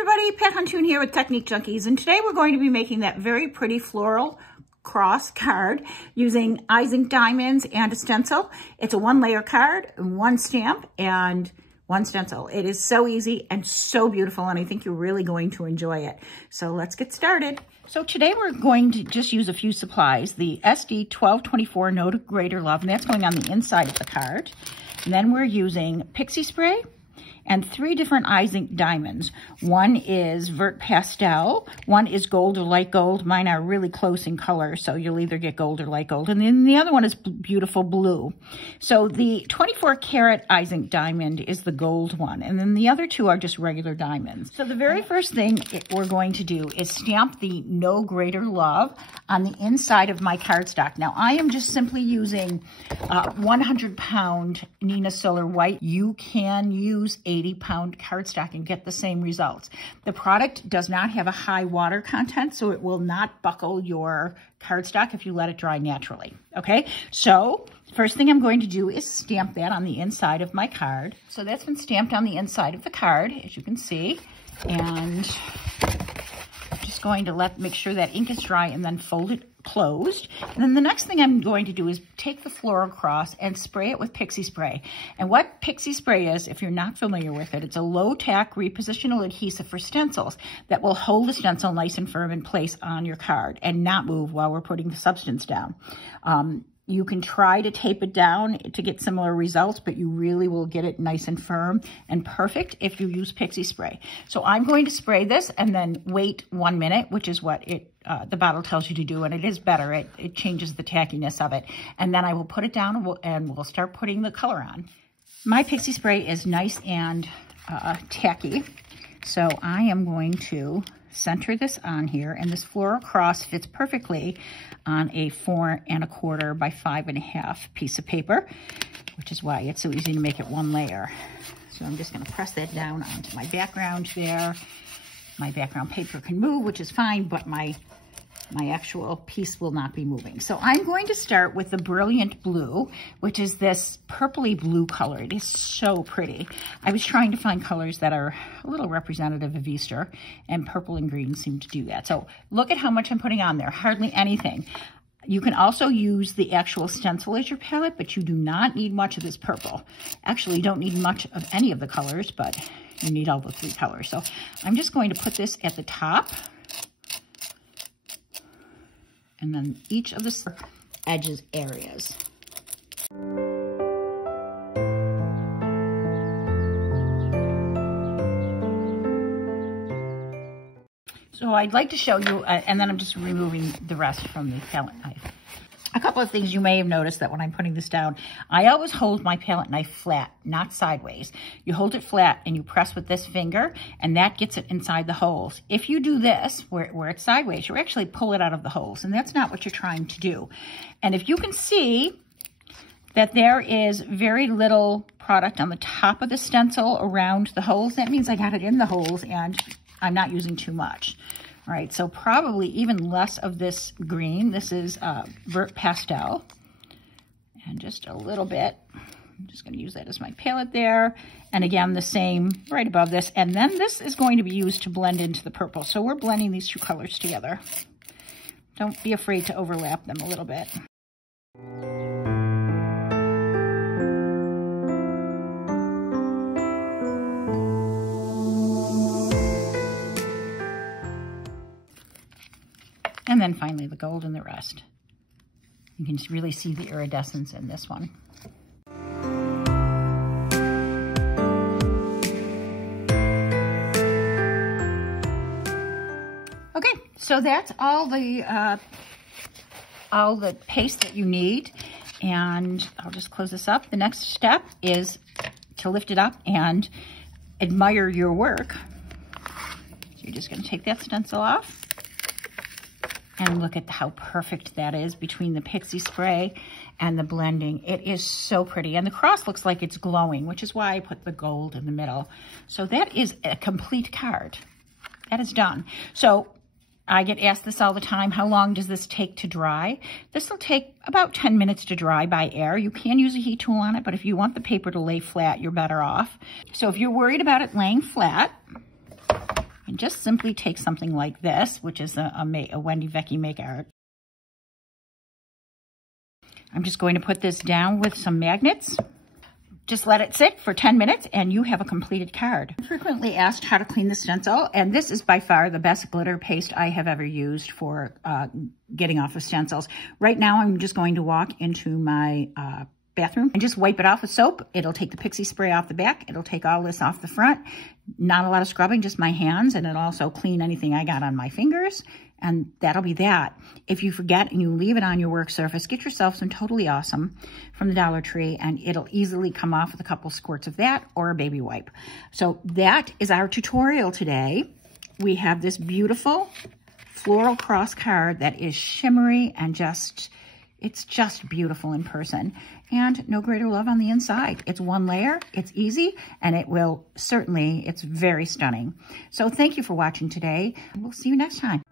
everybody, Pat Huntoon here with Technique Junkies, and today we're going to be making that very pretty floral cross card using icing diamonds and a stencil. It's a one-layer card, one stamp, and one stencil. It is so easy and so beautiful, and I think you're really going to enjoy it. So let's get started. So today we're going to just use a few supplies. The SD 1224 No Greater Love, and that's going on the inside of the card. And then we're using pixie spray and 3 different icing diamonds. One is Vert Pastel, one is gold or light gold. Mine are really close in color, so you'll either get gold or light gold. And then the other one is beautiful blue. So the 24 karat icing diamond is the gold one, and then the other 2 are just regular diamonds. So the very first thing we're going to do is stamp the No Greater Love on the inside of my cardstock. Now I am just simply using 100-pound Nina Solar White. You can use 80-pound cardstock and get the same results. The product does not have a high water content, so it will not buckle your cardstock if you let it dry naturally. Okay, so first thing I'm going to do is stamp that on the inside of my card. So that's been stamped on the inside of the card, as you can see, and I'm just going to make sure that ink is dry and then fold it closed. And then the next thing I'm going to do is take the Floral Cross and spray it with pixie spray. And what pixie spray is, if you're not familiar with it, it's a low-tack repositional adhesive for stencils that will hold the stencil nice and firm in place on your card and not move while we're putting the substance down. You can try to tape it down to get similar results, but you really will get it nice and firm and perfect if you use pixie spray. So I'm going to spray this and then wait 1 minute, which is what the bottle tells you to do, and it is better. It changes the tackiness of it. And then I will put it down and we'll start putting the color on. My pixie spray is nice and tacky, so I am going to center this on here, and this Floral Cross fits perfectly on a 4 1/4 by 5 1/2 piece of paper, which is why it's so easy to make it one layer. So I'm just going to press that down onto my background there. My background paper can move, which is fine, but my actual piece will not be moving. So I'm going to start with the Brilliant Blue, which is this purpley blue color. It is so pretty. I was trying to find colors that are a little representative of Easter, and purple and green seem to do that. So look at how much I'm putting on there, hardly anything. You can also use the actual stencil as your palette, but you do not need much of this purple. Actually, you don't need much of any of the colors, but you need all the 3 colors. So I'm just going to put this at the top, and then each of the edges areas. So I'd like to show you, and then I'm just removing the rest from the palette knife. A couple of things you may have noticed that when I'm putting this down, I always hold my palette knife flat, not sideways. You hold it flat and you press with this finger, and that gets it inside the holes. If you do this, where it's sideways, you actually pull it out of the holes, and that's not what you're trying to do. And if you can see that there is very little product on the top of the stencil around the holes, that means I got it in the holes and I'm not using too much. All right, so probably even less of this green. This is Vert Pastel, and just a little bit. I'm just going to use that as my palette there. And again, the same right above this. And then this is going to be used to blend into the purple. So we're blending these 2 colors together. Don't be afraid to overlap them a little bit. And then finally the gold and the rest. You can really see the iridescence in this one. Okay, so that's all the paste that you need. And I'll just close this up. The next step is to lift it up and admire your work. So you're just going to take that stencil off. And look at how perfect that is between the pixie spray and the blending. It is so pretty. And the cross looks like it's glowing, which is why I put the gold in the middle. So that is a complete card. That is done. So I get asked this all the time, how long does this take to dry? This will take about 10 minutes to dry by air. You can use a heat tool on it, but if you want the paper to lay flat, you're better off. So if you're worried about it laying flat, And just simply take something like this, which is a Wendy Vecchi Make Art. I'm just going to put this down with some magnets. Just let it sit for 10 minutes and you have a completed card. I'm frequently asked how to clean the stencil, and this is by far the best glitter paste I have ever used for getting off of stencils. Right now, I'm just going to walk into my bathroom and just wipe it off with soap. It'll take the pixie spray off the back. It'll take all this off the front. Not a lot of scrubbing, just my hands, and it'll also clean anything I got on my fingers. And that'll be that. If you forget and you leave it on your work surface, get yourself some Totally Awesome from the Dollar Tree, and it'll easily come off with a couple squirts of that or a baby wipe. So that is our tutorial today. We have this beautiful floral cross card that is shimmery and it's just beautiful in person, and no greater love on the inside. It's one layer, it's easy, and it's very stunning. So thank you for watching today. We'll see you next time.